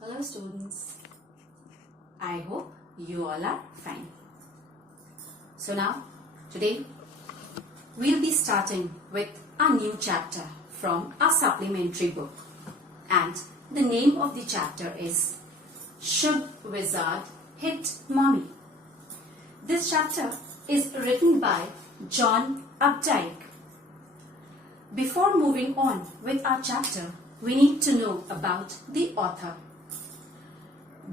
Hello students, I hope you all are fine. So now, today, we'll be starting with a new chapter from a supplementary book. And the name of the chapter is Should Wizard Hit Mommy? This chapter is written by John Updike. Before moving on with our chapter, we need to know about the author.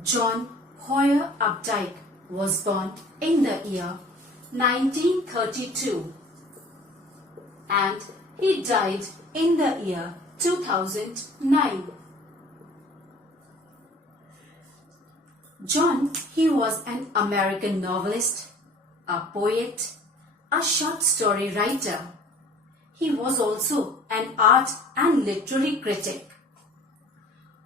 John Hoyer Updike was born in the year 1932 and he died in the year 2009. John, he was an American novelist, a poet, a short story writer. He was also an art and literary critic.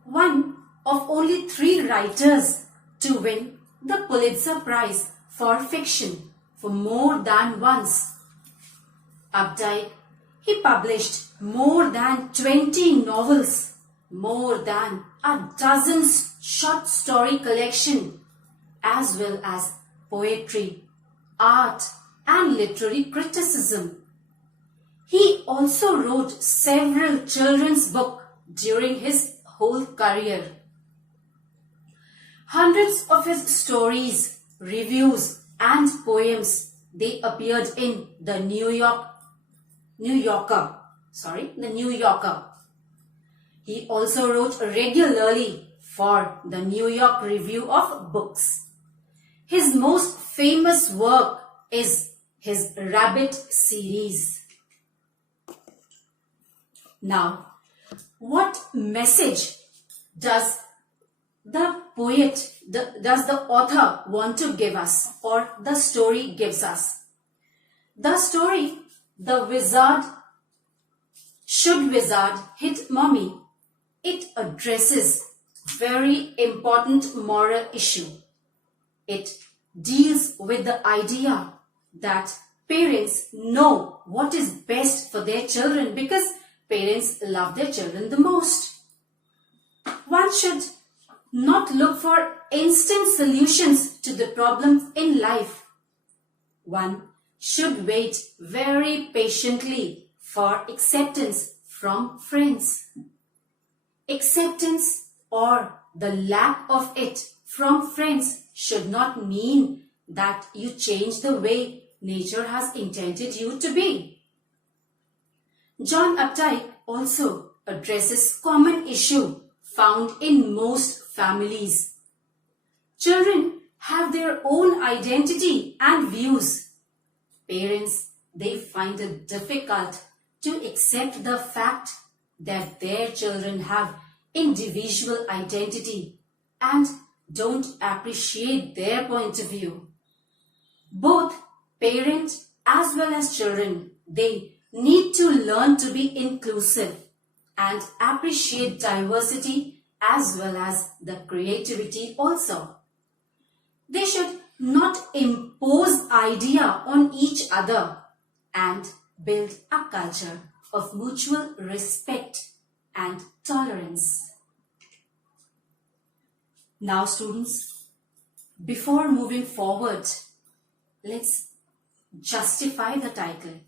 One of only 3 writers to win the Pulitzer Prize for fiction for more than once. Updike, he published more than 20 novels, more than a dozen short story collection, as well as poetry, art and literary criticism. He also wrote several children's books during his whole career. Hundreds of his stories, reviews and poems, they appeared in the New Yorker. He also wrote regularly for the New York Review of Books. His most famous work is his Rabbit series. Now, what message does the author want to give us, or the story gives us? The story, Should Wizard Hit Mommy? It addresses very important moral issue. It deals with the idea that parents know what is best for their children because parents love their children the most. One should not look for instant solutions to the problems in life. One should wait very patiently for acceptance from friends. Acceptance or the lack of it from friends should not mean that you change the way nature has intended you to be. John Updike also addresses common issue found in most families. Children have their own identity and views. Parents, they find it difficult to accept the fact that their children have individual identity and don't appreciate their point of view. Both parents as well as children, they need to learn to be inclusive and appreciate diversity as well as the creativity also. They should not impose idea on each other and build a culture of mutual respect and tolerance. Now students, before moving forward, let's justify the title.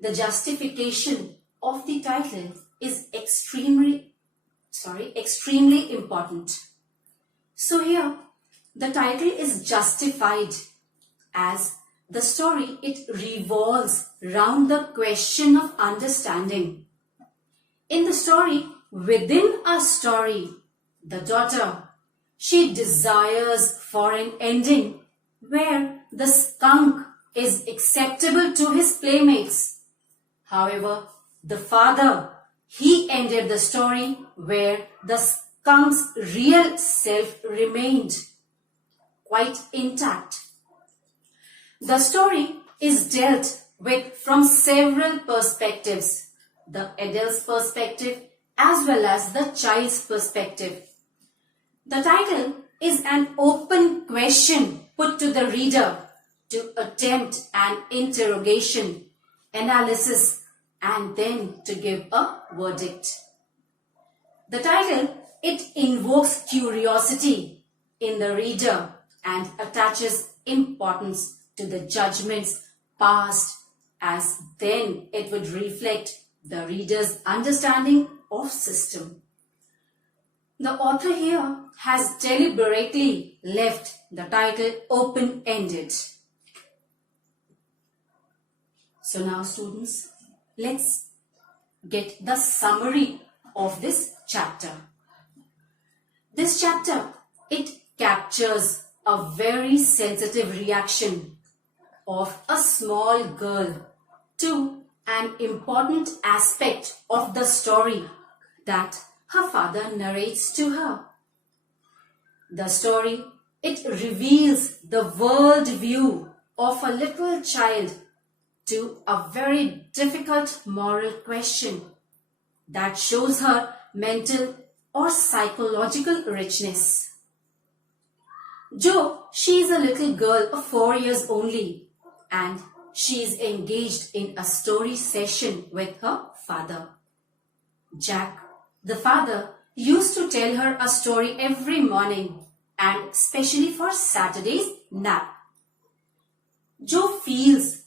The justification of the title is extremely important. So here, the title is justified as the story, it revolves round the question of understanding. In the story, within a story, the daughter, she desires for an ending where the skunk is acceptable to his playmates. However, the father, he ended the story where the skunk's real self remained quite intact. The story is dealt with from several perspectives, the adult's perspective as well as the child's perspective. The title is an open question put to the reader to attempt an interrogation, analysis and then to give a verdict. The title It invokes curiosity in the reader and attaches importance to the judgments passed, as then it would reflect the reader's understanding of system. The author here has deliberately left the title open-ended. So now students, let's get the summary of this chapter. This chapter, it captures a very sensitive reaction of a small girl to an important aspect of the story that her father narrates to her. The story, it reveals the world view of a little child to a very difficult moral question that shows her mental or psychological richness. Jo, she is a little girl of 4 years only, and she is engaged in a story session with her father. Jack, the father, used to tell her a story every morning, and especially for Saturday's nap. Jo feels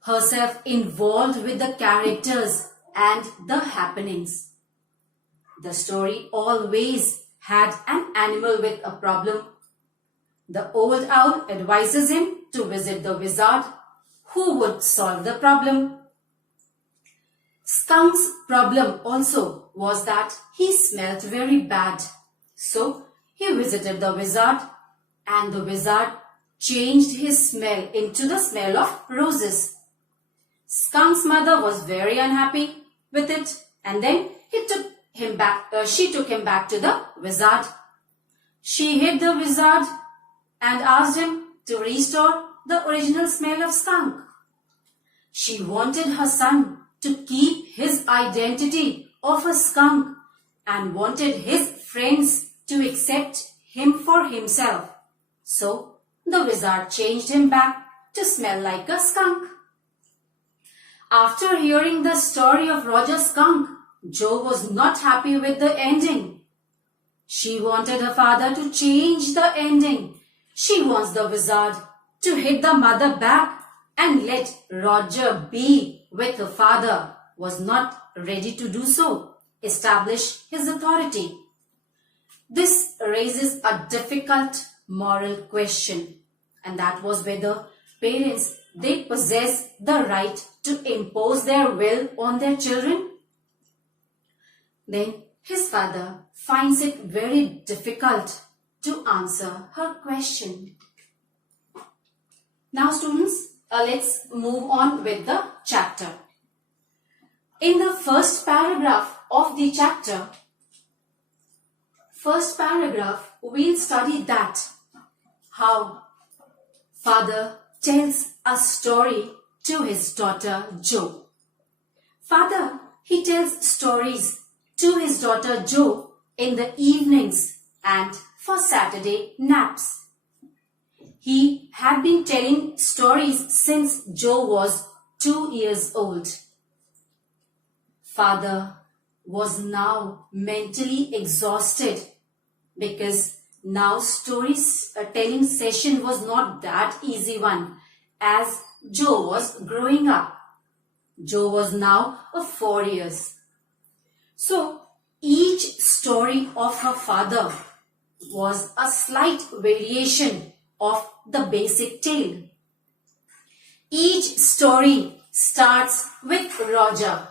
herself involved with the characters and the happenings. The story always had an animal with a problem. The old owl advises him to visit the wizard, who would solve the problem. Skunk's problem also was that he smelt very bad. So he visited the wizard, and the wizard changed his smell into the smell of roses. Skunk's mother was very unhappy with it, and then she took him back to the wizard. She hid the wizard and asked him to restore the original smell of skunk. She wanted her son to keep his identity of a skunk and wanted his friends to accept him for himself. So the wizard changed him back to smell like a skunk. After hearing the story of Roger Skunk, Jo was not happy with the ending. She wanted her father to change the ending. She wants the wizard to hit the mother back and let Roger be with her father, was not ready to do so, establish his authority. This raises a difficult moral question, and that was whether parents, they possess the right to impose their will on their children. Then his father finds it very difficult to answer her question. Now students, let's move on with the chapter. In the first paragraph of the chapter, we'll study that how father tells a story to his daughter Jo. Father, he tells stories to his daughter Jo in the evenings and for Saturday naps. He had been telling stories since Jo was 2 years old. Father was now mentally exhausted because now telling session was not that easy one, as Jo was growing up. Jo was now of 4 years. So each story of her father was a slight variation of the basic tale. Each story starts with Roger.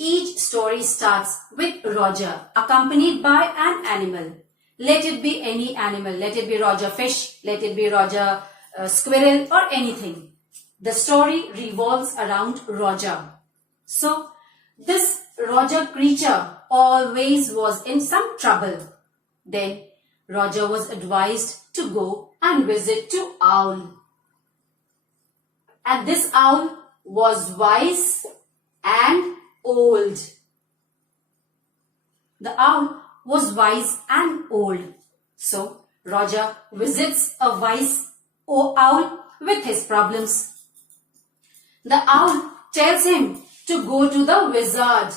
Each story starts with Roger, accompanied by an animal. Let it be any animal. Let it be Roger fish. Let it be Roger squirrel or anything. The story revolves around Roger. So, this Roger creature always was in some trouble. Then, Roger was advised to go and visit to Owl. And this owl was wise and old. The owl was wise and old. So, Roger visits a wise owl with his problems. The owl tells him to go to the wizard.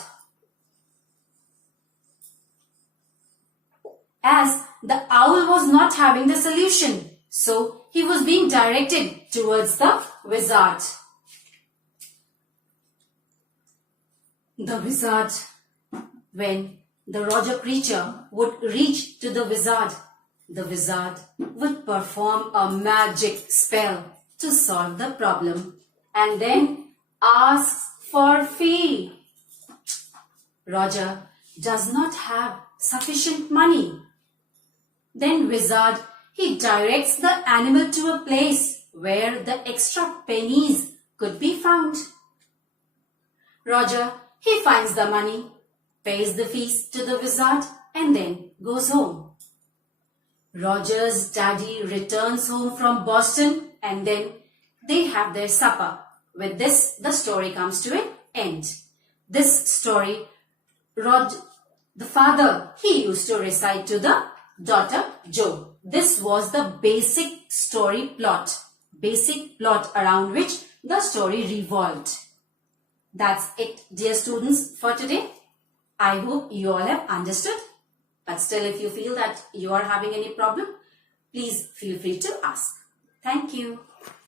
As the owl was not having the solution, so he was being directed towards the wizard. The wizard, when the Roger creature would reach to the wizard would perform a magic spell to solve the problem and then asks for fee. Roger does not have sufficient money. Then wizard, he directs the animal to a place where the extra pennies could be found. Roger, he finds the money, pays the fees to the wizard and then goes home. Roger's daddy returns home from Boston and then they have their supper. With this, the story comes to an end. This story, the father, he used to recite to the daughter Jo. This was the basic story plot, around which the story revolved. That's it, dear students, for today. I hope you all have understood. But still, if you feel that you are having any problem, please feel free to ask. Thank you.